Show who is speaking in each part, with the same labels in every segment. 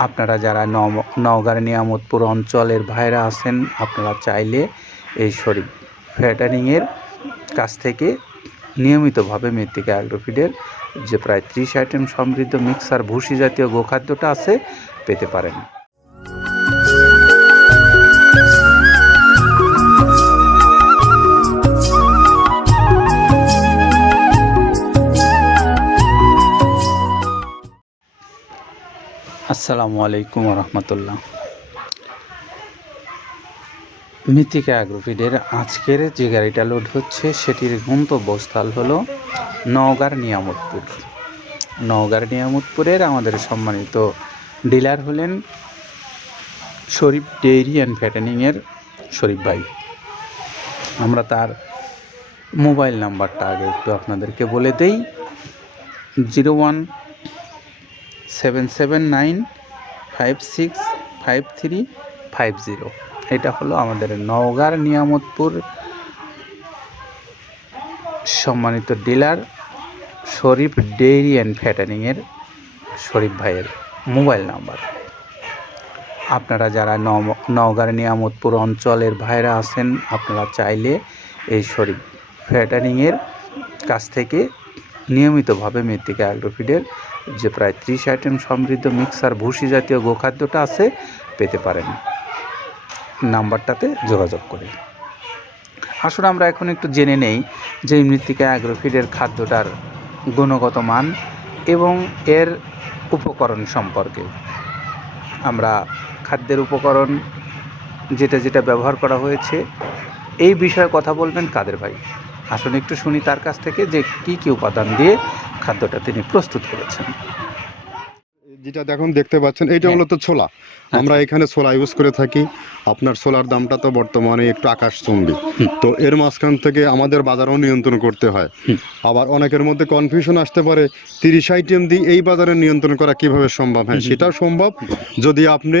Speaker 1: আপনারা যারা নওগাঁর নিয়ামতপুর অঞ্চলের ভাইরা আছেন, আপনারা চাইলে এই শরীফ ফ্যাটারিংয়ের কাছ থেকে নিয়মিতভাবে মৃত্তিকা অ্যাগ্রোফিডের যে প্রায় ত্রিশ আইটেম সমৃদ্ধ মিক্সার, ভুসি জাতীয় গোখাদ্যটা আছে, পেতে পারেন। আসসালামু আলাইকুম রহমতুল্লাহ মৃত্তিকা অ্যাগ্রোফিডের আজকের যে গাড়িটা লোড হচ্ছে, সেটির গন্তব্যস্থল হলো নওগাঁর নিয়ামতপুর। নওগাঁর নিয়ামতপুরের আমাদের সম্মানিত ডিলার হলেন শরীফ ডেইরি অ্যান্ড ফ্যাটেনিংয়ের শরীফ ভাই। আমরা তার মোবাইল নাম্বারটা আগে একটু আপনাদেরকে বলে দেই। Zero one seven seven nine five six five three five zero. এটা হলো আমাদের নওগাঁর নিয়ামতপুর সম্মানিত ডিলার শরীফ ডেইরি অ্যান্ড ফ্যাটারিংয়ের শরীফ ভাইয়ের মোবাইল নাম্বার। আপনারা যারা নওগাঁর নিয়ামতপুর অঞ্চলের ভাইরা আছেন, আপনারা চাইলে এই শরীফ ফ্যাটারিংয়ের কাছ থেকে নিয়মিতভাবে মৃত্তিকা অ্যাগ্রোফিডের যে প্রায় ত্রিশ আইটেম সমৃদ্ধ মিক্সার, ভুসি জাতীয় গোখাদ্যটা আছে, পেতে পারেন। নাম্বারটাতে যোগাযোগ করে আসলে আমরা এখন একটু জেনে নেই যে মৃত্তিকা অ্যাগ্রোফিডের খাদ্যটার গুণগত মান এবং এর উপকরণ সম্পর্কে। আমরা খাদ্যের উপকরণ যেটা যেটা ব্যবহার করা হয়েছে, এই বিষয়ে কথা বলবেন কাদের ভাই? আসলে একটু শুনি তার কাছ থেকে যে কি কি উপাদান দিয়ে খাদ্যটা তিনি প্রস্তুত করেছেন।
Speaker 2: যেটা দেখুন দেখতে পাচ্ছেন এইটা
Speaker 1: হ্যাঁ।
Speaker 2: মূলত ছোলা। আমরা এখানে ছোলা ইউজ করে থাকি। আপনার ছোলার দামটা তো বর্তমানে একটু আকাশচুম্বী।
Speaker 1: হুম।
Speaker 2: তো এর মাঝখান থেকে আমাদের বাজারও নিয়ন্ত্রণ করতে হয়। আবার অনেকের মধ্যে কনফিউশন আসতে পারে তিরিশ আইটেম দিয়ে এই বাজারে নিয়ন্ত্রণ করা কীভাবে সম্ভব? হ্যাঁ। সেটাও সম্ভব। যদি আপনি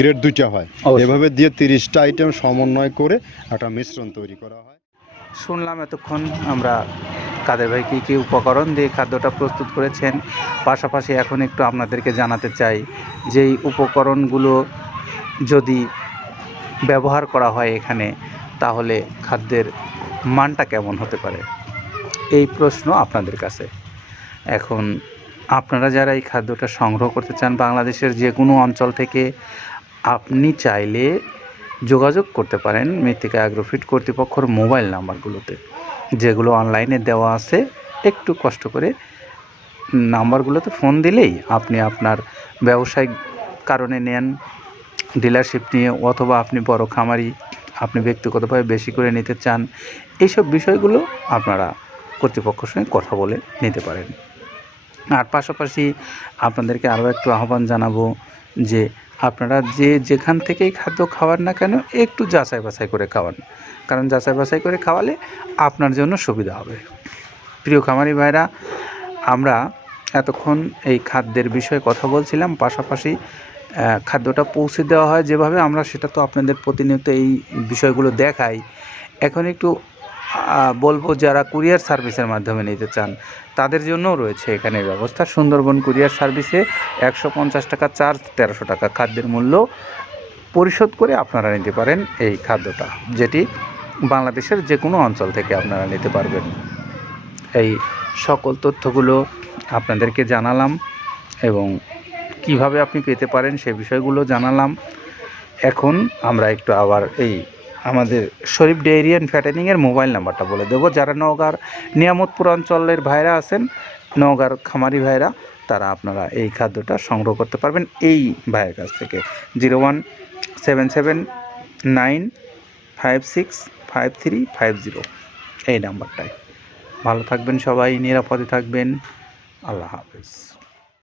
Speaker 2: গ্রেড দুইটা হয়। এভাবে দিয়ে তিরিশটা আইটেম সমন্বয় করে একটা মিশ্রণ তৈরি করা হয়।
Speaker 1: শুনলাম এতক্ষণ আমরা কাদের ভাই কী কী উপকরণ দিয়ে খাদ্যটা প্রস্তুত করেছেন। পাশাপাশি এখন একটু আপনাদেরকে জানাতে চাই যে এই উপকরণগুলো যদি ব্যবহার করা হয় এখানে তাহলে খাদ্যের মানটা কেমন হতে পারে? এই প্রশ্ন আপনাদের কাছে। এখন আপনারা যারা এই খাদ্যটা সংগ্রহ করতে চান বাংলাদেশের যে কোনো অঞ্চল থেকে আপনি চাইলে যোগাযোগ করতে পারেন মৃত্তিকা অ্যাগ্রোফিট কর্তৃপক্ষর মোবাইল নাম্বারগুলোতে, যেগুলো অনলাইনে দেওয়া আছে। একটু কষ্ট করে নাম্বারগুলোতে ফোন দিলেই আপনি আপনার ব্যবসায়িক কারণে নেন, ডিলারশিপ নিয়ে, অথবা আপনি বড় খামারি, আপনি ব্যক্তিগতভাবে বেশি করে নিতে চান এইসব বিষয়গুলো আপনারা কর্তৃপক্ষের সঙ্গে কথা বলে নিতে পারেন। আর পাশাপাশি আপনাদেরকে আরও একটু আহ্বান জানাব যে আপনারা যে যেখান থেকেই খাদ্য খাওয়ার না কেন, একটু যাচাই বাছাই করে খাওয়ান। কারণ যাচাই বাছাই করে খাওয়ালে আপনার জন্য সুবিধা হবে। প্রিয় খামারি ভাইরা, আমরা এতক্ষণ এই খাদ্যের বিষয়ে কথা বলছিলাম, পাশাপাশি খাদ্যটা পৌঁছে দেওয়া হয় যেভাবে, আমরা সেটা তো আপনাদের প্রতিনিয়ত এই বিষয়গুলো দেখাই। এখন একটু বলব যারা কুরিয়ার সার্ভিসের মাধ্যমে নিতে চান, তাদের জন্যও রয়েছে এখানে ব্যবস্থা। সুন্দরবন কুরিয়ার সার্ভিসে একশো পঞ্চাশ টাকা চার্জ, তেরোশো টাকা খাদ্যের মূল্য পরিশোধ করে আপনারা নিতে পারেন এই খাদ্যটা, যেটি বাংলাদেশের যে কোনো অঞ্চল থেকে আপনারা নিতে পারবেন। এই সকল তথ্যগুলো আপনাদেরকে জানালাম এবং কীভাবে আপনি পেতে পারেন সে বিষয়গুলো জানালাম। এখন আমরা একটু আবার এই আমাদের শরীফ ডেইরি অ্যান্ড ফ্যাটেনিংয়ের মোবাইল নাম্বারটা বলে দেবো। যারা নওগাঁর নিয়ামতপুর অঞ্চলের ভাইরা আছেন, নওগাঁর খামারি ভাইরা, তারা আপনারা এই খাদ্যটা সংগ্রহ করতে পারবেন এই ভাইয়ের কাছ থেকে। Zero one seven seven nine five six five three five zero এই নাম্বারটায়। ভালো থাকবেন সবাই, নিরাপদে থাকবেন। আল্লাহ হাফেজ।